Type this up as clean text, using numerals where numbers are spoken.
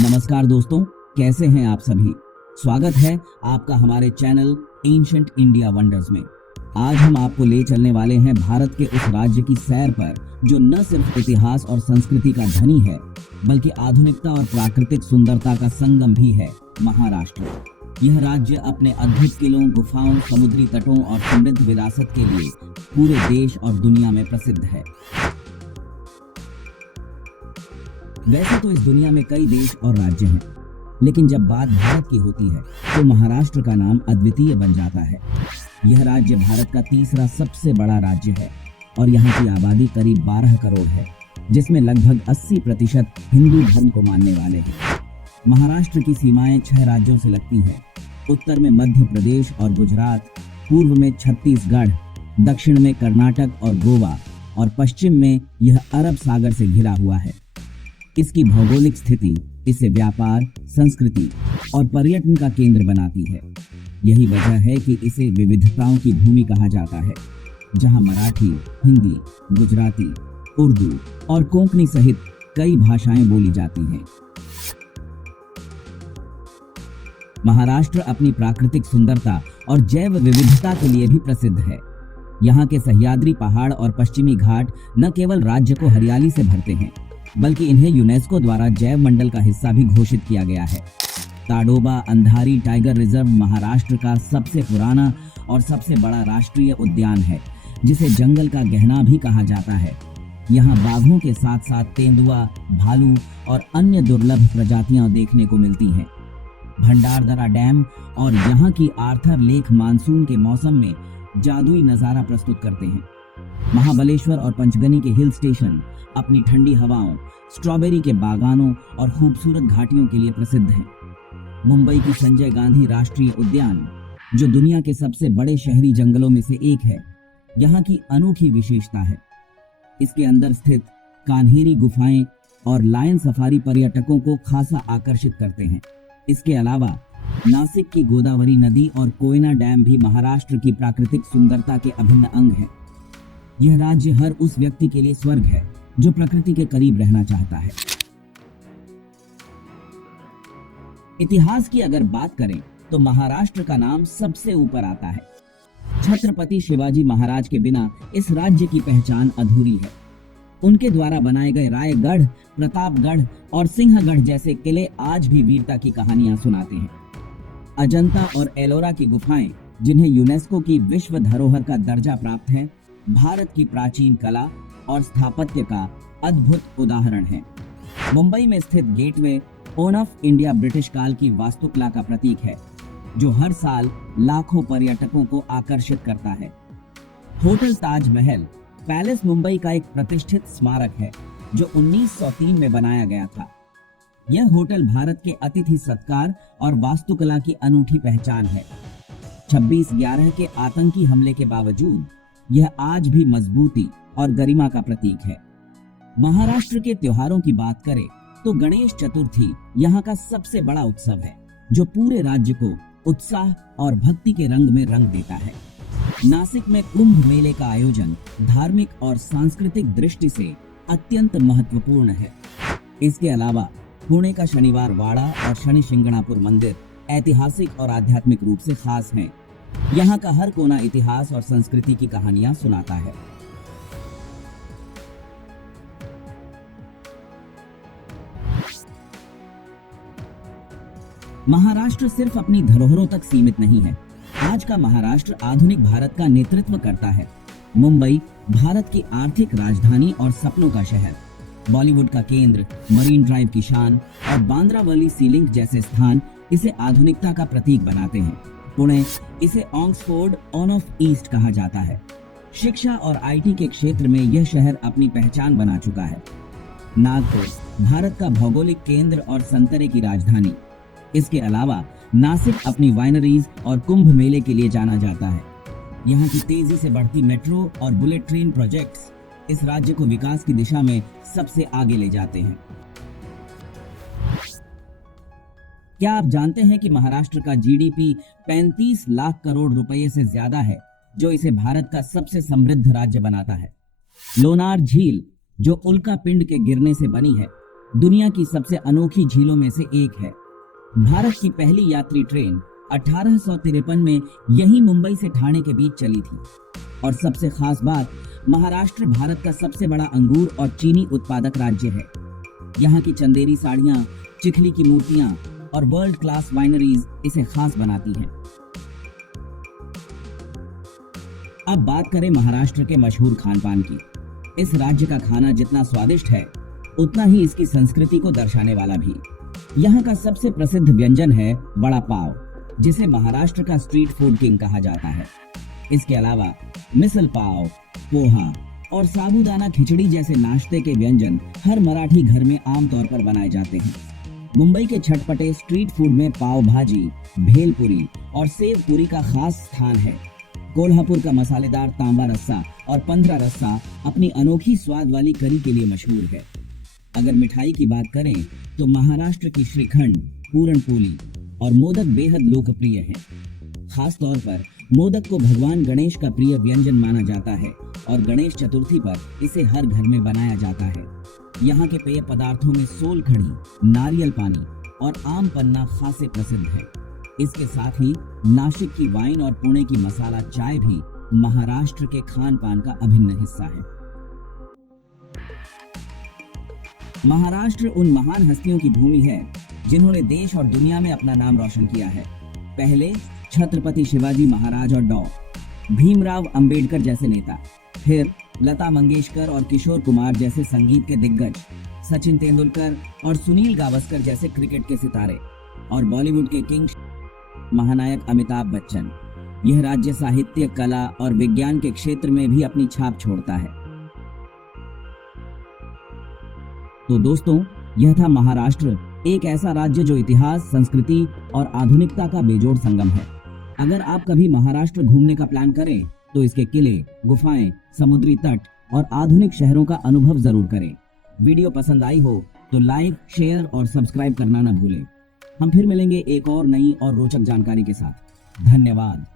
नमस्कार दोस्तों, कैसे हैं आप सभी। स्वागत है आपका हमारे चैनल एंशिएंट इंडिया वंडर्स में। आज हम आपको ले चलने वाले हैं भारत के उस राज्य की सैर पर जो न सिर्फ इतिहास और संस्कृति का धनी है बल्कि आधुनिकता और प्राकृतिक सुंदरता का संगम भी है, महाराष्ट्र। यह राज्य अपने अद्भुत किलों, गुफाओं, समुद्री तटों और समृद्ध विरासत के लिए पूरे देश और दुनिया में प्रसिद्ध है। वैसे तो इस दुनिया में कई देश और राज्य हैं, लेकिन जब बात भारत की होती है तो महाराष्ट्र का नाम अद्वितीय बन जाता है। यह राज्य भारत का तीसरा सबसे बड़ा राज्य है और यहाँ की आबादी करीब 12 करोड़ है, जिसमें लगभग 80% हिंदू धर्म को मानने वाले हैं। महाराष्ट्र की सीमाएं 6 राज्यों से लगती हैं। उत्तर में मध्य प्रदेश और गुजरात, पूर्व में छत्तीसगढ़, दक्षिण में कर्नाटक और गोवा और पश्चिम में यह अरब सागर से घिरा हुआ है। इसकी भौगोलिक स्थिति इसे व्यापार, संस्कृति और पर्यटन का केंद्र बनाती है। यही वजह है कि इसे विविधताओं की भूमि कहा जाता है, जहां मराठी, हिंदी, गुजराती, उर्दू और कोंकणी सहित कई भाषाएं बोली जाती हैं। महाराष्ट्र अपनी प्राकृतिक सुंदरता और जैव विविधता के लिए भी प्रसिद्ध है। यहाँ के सह्याद्री पहाड़ और पश्चिमी घाट न केवल राज्य को हरियाली से भरते हैं, बल्कि इन्हें यूनेस्को द्वारा जैव मंडल का हिस्सा भी घोषित किया गया है। ताडोबा अंधारी टाइगर रिजर्व महाराष्ट्र का सबसे पुराना और सबसे बड़ा राष्ट्रीय उद्यान है, जिसे जंगल का गहना भी कहा जाता है। यहाँ बाघों के साथ साथ तेंदुआ, भालू और अन्य दुर्लभ प्रजातियां देखने को मिलती हैं। भंडारदरा डैम और यहाँ की आर्थर लेक मानसून के मौसम में जादुई नजारा प्रस्तुत करते हैं। महाबलेश्वर और पंचगनी के हिल स्टेशन अपनी ठंडी हवाओं, स्ट्रॉबेरी के बागानों और खूबसूरत घाटियों के लिए प्रसिद्ध हैं। मुंबई की संजय गांधी राष्ट्रीय उद्यान, जो दुनिया के सबसे बड़े शहरी जंगलों में से एक है, यहाँ की अनोखी विशेषता है। इसके अंदर स्थित कान्हेरी गुफाएं और लायन सफारी पर्यटकों को खासा आकर्षित करते हैं। इसके अलावा नासिक की गोदावरी नदी और कोयना डैम भी महाराष्ट्र की प्राकृतिक सुंदरता के अभिन्न अंग हैं। यह राज्य हर उस व्यक्ति के लिए स्वर्ग है जो प्रकृति के करीब रहना चाहता है। इतिहास की अगर बात करें तो महाराष्ट्र का नाम सबसे ऊपर आता है। छत्रपति शिवाजी महाराज के बिना इस राज्य की पहचान अधूरी है। उनके द्वारा बनाए गए रायगढ़, प्रतापगढ़ और सिंहगढ़ जैसे किले आज भी वीरता की कहानियां सुनाते हैं। अजंता और एलोरा की गुफाएं, जिन्हें यूनेस्को की विश्व धरोहर का दर्जा प्राप्त है, भारत की प्राचीन कला और स्थापत्य का अद्भुत उदाहरण है। मुंबई में स्थित गेटवे ऑफ इंडिया ब्रिटिश काल की वास्तुकला का प्रतीक है, जो हर साल लाखों पर्यटकों को आकर्षित करता है। होटल ताज महल पैलेस मुंबई का एक प्रतिष्ठित स्मारक है, जो 1903 में बनाया गया था। यह होटल भारत के अतिथि सत्कार और वास्तुकला की अनूठी पहचान है। 26/11 के आतंकी हमले के बावजूद यह आज भी मजबूती और गरिमा का प्रतीक है। महाराष्ट्र के त्योहारों की बात करें तो गणेश चतुर्थी यहाँ का सबसे बड़ा उत्सव है, जो पूरे राज्य को उत्साह और भक्ति के रंग में रंग देता है। नासिक में कुंभ मेले का आयोजन धार्मिक और सांस्कृतिक दृष्टि से अत्यंत महत्वपूर्ण है। इसके अलावा पुणे का शनिवार वाड़ा और शनि शिंगणापुर मंदिर ऐतिहासिक और आध्यात्मिक रूप से खास हैं। यहाँ का हर कोना इतिहास और संस्कृति की कहानियां सुनाता है। महाराष्ट्र सिर्फ अपनी धरोहरों तक सीमित नहीं है। आज का महाराष्ट्र आधुनिक भारत का नेतृत्व करता है। मुंबई भारत की आर्थिक राजधानी और सपनों का शहर, बॉलीवुड का केंद्र, मरीन ड्राइव की शान और बांद्रावली सी लिंक जैसे स्थान इसे आधुनिकता का प्रतीक बनाते हैं। पुणे, इसे ऑक्सफोर्ड ऑफ ईस्ट कहा जाता है। शिक्षा और आईटी के क्षेत्र में यह शहर अपनी पहचान बना चुका है। नागपुर भारत का भौगोलिक केंद्र और संतरे की राजधानी। इसके अलावा नासिक अपनी वाइनरीज और कुंभ मेले के लिए जाना जाता है। यहाँ की तेजी से बढ़ती मेट्रो और बुलेट ट्रेन प्रोजेक्ट्स इस राज्य को विकास की दिशा में सबसे आगे ले जाते हैं। क्या आप जानते हैं कि महाराष्ट्र का जीडीपी 35 लाख करोड़ रुपए से ज्यादा है, जो इसे भारत का सबसे समृद्ध राज्य बनाता है। लोनार झील, जो उल्का पिंड के गिरने से बनी है, दुनिया की सबसे अनोखी झीलों में से एक है। भारत की पहली यात्री ट्रेन 1853 में यही मुंबई से ठाणे के बीच चली थी। और सबसे खास बात, महाराष्ट्र भारत का सबसे बड़ा अंगूर और चीनी उत्पादक राज्य है। यहाँ की चंदेरी साड़ियाँ, चिखली की मूर्तियाँ और वर्ल्ड क्लास वाइनरीज इसे खास बनाती हैं। अब बात करें महाराष्ट्र के मशहूर खान पान की। इस राज्य का खाना जितना स्वादिष्ट है, उतना ही इसकी संस्कृति को दर्शाने वाला भी। यहाँ का सबसे प्रसिद्ध व्यंजन है वड़ा पाव, जिसे महाराष्ट्र का स्ट्रीट फूड किंग कहा जाता है। इसके अलावा मिसल पाव, पोहा और साबूदाना खिचड़ी जैसे नाश्ते के व्यंजन हर मराठी घर में आमतौर पर बनाए जाते हैं। मुंबई के चटपटे स्ट्रीट फूड में पाव भाजी, भेलपुरी और सेव पूरी का खास स्थान है। कोल्हापुर का मसालेदार तांबा रस्सा और 15 रस्सा अपनी अनोखी स्वाद वाली करी के लिए मशहूर है। अगर मिठाई की बात करें तो महाराष्ट्र की श्रीखंड, पूरणपोली और मोदक बेहद लोकप्रिय हैं। खास तौर पर मोदक को भगवान गणेश का प्रिय व्यंजन माना जाता है और गणेश चतुर्थी पर इसे हर घर में बनाया जाता है। यहाँ के पेय पदार्थों में सोल खड़ी, नारियल पानी और आम पन्ना खासे प्रसिद्ध है। इसके साथ ही नासिक की वाइन और पुणे की मसाला चाय भी महाराष्ट्र के खान पान का अभिन्न हिस्सा है। महाराष्ट्र उन महान हस्तियों की भूमि है जिन्होंने देश और दुनिया में अपना नाम रोशन किया है। पहले छत्रपति शिवाजी महाराज और डॉ. भीमराव अंबेडकर जैसे नेता, फिर लता मंगेशकर और किशोर कुमार जैसे संगीत के दिग्गज, सचिन तेंदुलकर और सुनील गावस्कर जैसे क्रिकेट के सितारे, और बॉलीवुड के किंग महानायक अमिताभ बच्चन। यह राज्य साहित्य, कला और विज्ञान के क्षेत्र में भी अपनी छाप छोड़ता है। तो दोस्तों, यह था महाराष्ट्र, एक ऐसा राज्य जो इतिहास, संस्कृति और आधुनिकता का बेजोड़ संगम है। अगर आप कभी महाराष्ट्र घूमने का प्लान करें तो इसके किले, गुफाएं, समुद्री तट और आधुनिक शहरों का अनुभव जरूर करें। वीडियो पसंद आई हो तो लाइक, शेयर और सब्सक्राइब करना न भूलें। हम फिर मिलेंगे एक और नई और रोचक जानकारी के साथ। धन्यवाद।